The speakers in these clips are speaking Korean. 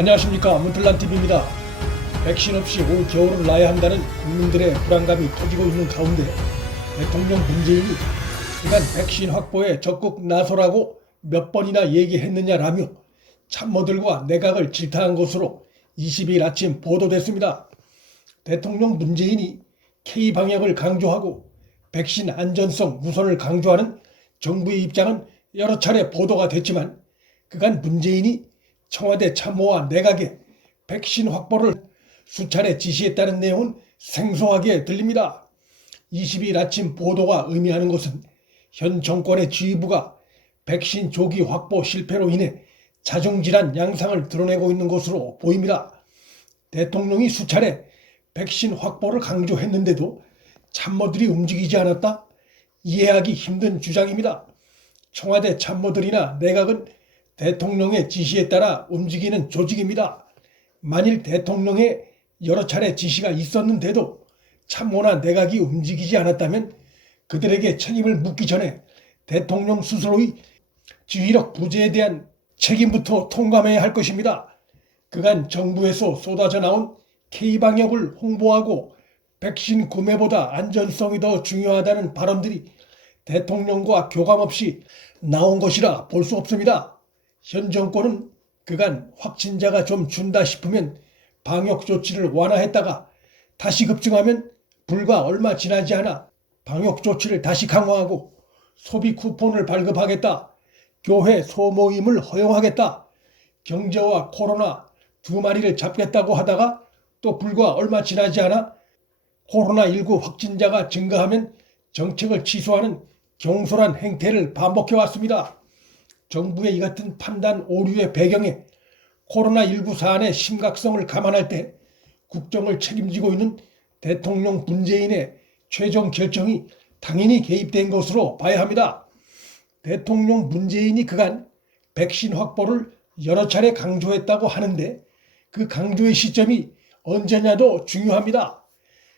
안녕하십니까, 문틀란TV입니다. 백신 없이 올 겨울을 나야 한다는 국민들의 불안감이 터지고 있는 가운데 대통령 문재인이 그간 백신 확보에 적극 나서라고 몇 번이나 얘기했느냐라며 참모들과 내각을 질타한 것으로 20일 아침 보도됐습니다. 대통령 문재인이 K방역을 강조하고 백신 안전성 우선을 강조하는 정부의 입장은 여러 차례 보도가 됐지만 그간 문재인이 청와대 참모와 내각에 백신 확보를 수차례 지시했다는 내용은 생소하게 들립니다. 20일 아침 보도가 의미하는 것은 현 정권의 지휘부가 백신 조기 확보 실패로 인해 자중질환 양상을 드러내고 있는 것으로 보입니다. 대통령이 수차례 백신 확보를 강조했는데도 참모들이 움직이지 않았다? 이해하기 힘든 주장입니다. 청와대 참모들이나 내각은 대통령의 지시에 따라 움직이는 조직입니다. 만일 대통령의 여러 차례 지시가 있었는데도 참모나 내각이 움직이지 않았다면 그들에게 책임을 묻기 전에 대통령 스스로의 지휘력 부재에 대한 책임부터 통감해야 할 것입니다. 그간 정부에서 쏟아져 나온 K방역을 홍보하고 백신 구매보다 안전성이 더 중요하다는 발언들이 대통령과 교감 없이 나온 것이라 볼 수 없습니다. 현 정권은 그간 확진자가 좀 준다 싶으면 방역 조치를 완화했다가 다시 급증하면 불과 얼마 지나지 않아 방역 조치를 다시 강화하고 소비 쿠폰을 발급하겠다, 교회 소모임을 허용하겠다, 경제와 코로나 두 마리를 잡겠다고 하다가 또 불과 얼마 지나지 않아 코로나19 확진자가 증가하면 정책을 취소하는 경솔한 행태를 반복해 왔습니다. 정부의 이 같은 판단 오류의 배경에 코로나19 사안의 심각성을 감안할 때 국정을 책임지고 있는 대통령 문재인의 최종 결정이 당연히 개입된 것으로 봐야 합니다. 대통령 문재인이 그간 백신 확보를 여러 차례 강조했다고 하는데 그 강조의 시점이 언제냐도 중요합니다.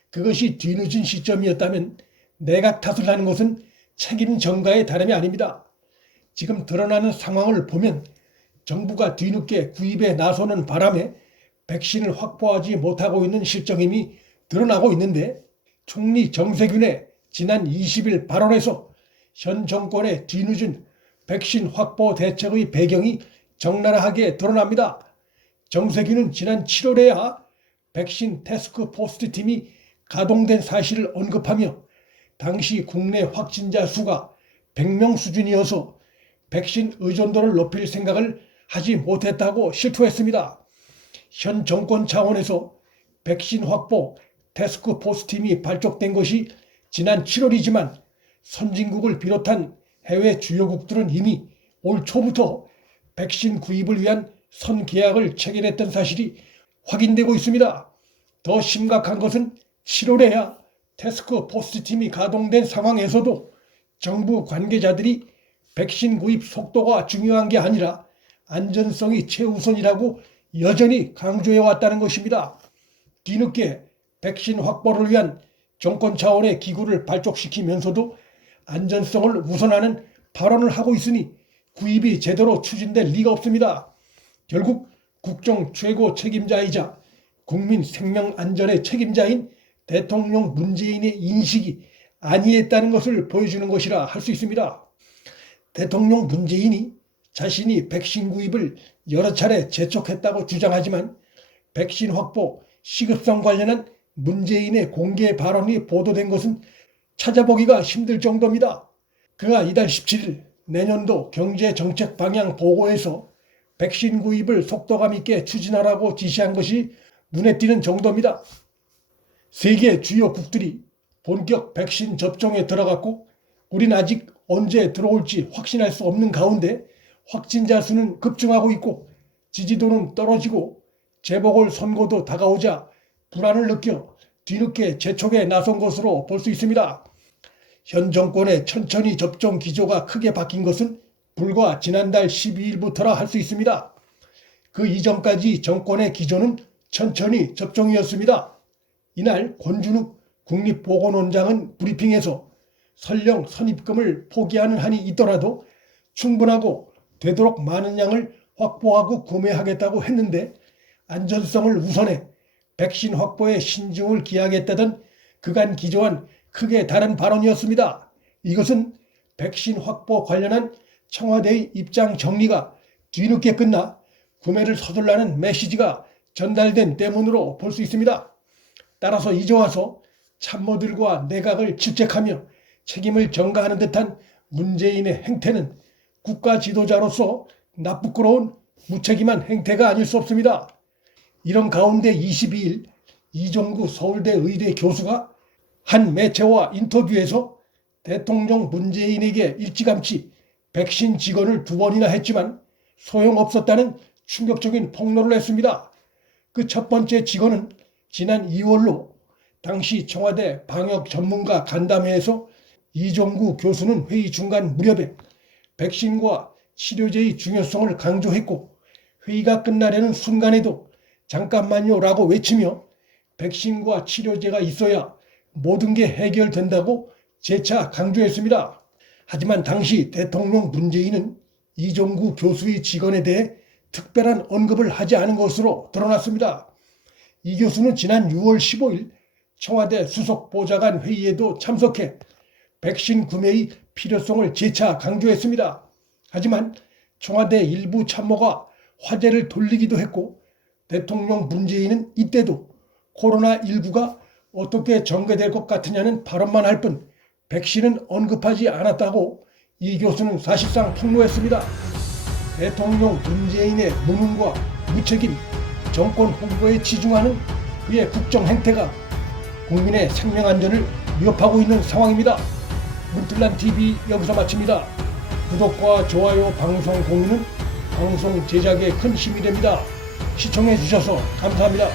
그것이 뒤늦은 시점이었다면 내각 탓을 하는 것은 책임 전가의 다름이 아닙니다. 지금 드러나는 상황을 보면 정부가 뒤늦게 구입에 나서는 바람에 백신을 확보하지 못하고 있는 실정임이 드러나고 있는데 총리 정세균의 지난 20일 발언에서 현 정권의 뒤늦은 백신 확보 대책의 배경이 적나라하게 드러납니다. 정세균은 지난 7월에야 백신 태스크포스 팀이 가동된 사실을 언급하며 당시 국내 확진자 수가 100명 수준이어서 백신 의존도를 높일 생각을 하지 못했다고 실토했습니다. 현 정권 차원에서 백신 확보 태스크포스 팀이 발족된 것이 지난 7월이지만 선진국을 비롯한 해외 주요국들은 이미 올 초부터 백신 구입을 위한 선계약을 체결했던 사실이 확인되고 있습니다. 더 심각한 것은 7월에야 태스크포스 팀이 가동된 상황에서도 정부 관계자들이 백신 구입 속도가 중요한 게 아니라 안전성이 최우선이라고 여전히 강조해 왔다는 것입니다. 뒤늦게 백신 확보를 위한 정권 차원의 기구를 발족시키면서도 안전성을 우선하는 발언을 하고 있으니 구입이 제대로 추진될 리가 없습니다. 결국 국정 최고 책임자이자 국민 생명 안전의 책임자인 대통령 문재인의 인식이 아니했다는 것을 보여주는 것이라 할 수 있습니다. 대통령 문재인이 자신이 백신 구입을 여러 차례 재촉했다고 주장하지만 백신 확보 시급성 관련한 문재인의 공개 발언이 보도된 것은 찾아보기가 힘들 정도입니다. 그가 이달 17일 내년도 경제정책 방향 보고에서 백신 구입을 속도감 있게 추진하라고 지시한 것이 눈에 띄는 정도입니다. 세계 주요국들이 본격 백신 접종에 들어갔고 우린 아직 언제 들어올지 확신할 수 없는 가운데 확진자 수는 급증하고 있고 지지도는 떨어지고 재보궐선거도 다가오자 불안을 느껴 뒤늦게 재촉에 나선 것으로 볼 수 있습니다. 현 정권의 천천히 접종 기조가 크게 바뀐 것은 불과 지난달 12일부터라 할 수 있습니다. 그 이전까지 정권의 기조는 천천히 접종이었습니다. 이날 권준욱 국립보건원장은 브리핑에서 설령 선입금을 포기하는 한이 있더라도 충분하고 되도록 많은 양을 확보하고 구매하겠다고 했는데 안전성을 우선해 백신 확보에 신중을 기하겠다던 그간 기조와는 크게 다른 발언이었습니다. 이것은 백신 확보 관련한 청와대의 입장 정리가 뒤늦게 끝나 구매를 서둘라는 메시지가 전달된 때문으로 볼 수 있습니다. 따라서 이제 와서 참모들과 내각을 질책하며 책임을 전가하는 듯한 문재인의 행태는 국가 지도자로서 나쁘끄러운 무책임한 행태가 아닐 수 없습니다. 이런 가운데 22일 이종구 서울대 의대 교수가 한 매체와 인터뷰에서 대통령 문재인에게 일찌감치 백신 직언을 2번이나 했지만 소용없었다는 충격적인 폭로를 했습니다. 그 첫 번째 직언은 지난 2월로 당시 청와대 방역 전문가 간담회에서 이종구 교수는 회의 중간 무렵에 백신과 치료제의 중요성을 강조했고, 회의가 끝나려는 순간에도 잠깐만요 라고 외치며 백신과 치료제가 있어야 모든 게 해결된다고 재차 강조했습니다. 하지만 당시 대통령 문재인은 이종구 교수의 직언에 대해 특별한 언급을 하지 않은 것으로 드러났습니다. 이 교수는 지난 6월 15일 청와대 수석보좌관 회의에도 참석해 백신 구매의 필요성을 재차 강조했습니다. 하지만 청와대 일부 참모가 화제를 돌리기도 했고, 대통령 문재인은 이때도 코로나19가 어떻게 전개될 것 같으냐는 발언만 할 뿐 백신은 언급하지 않았다고 이 교수는 사실상 폭로했습니다. 대통령 문재인의 무능과 무책임, 정권 홍보에 치중하는 그의 국정 행태가 국민의 생명 안전을 위협하고 있는 상황입니다. 문틀란TV 여기서 마칩니다. 구독과 좋아요, 방송 공유는 방송 제작에 큰 힘이 됩니다. 시청해 주셔서 감사합니다.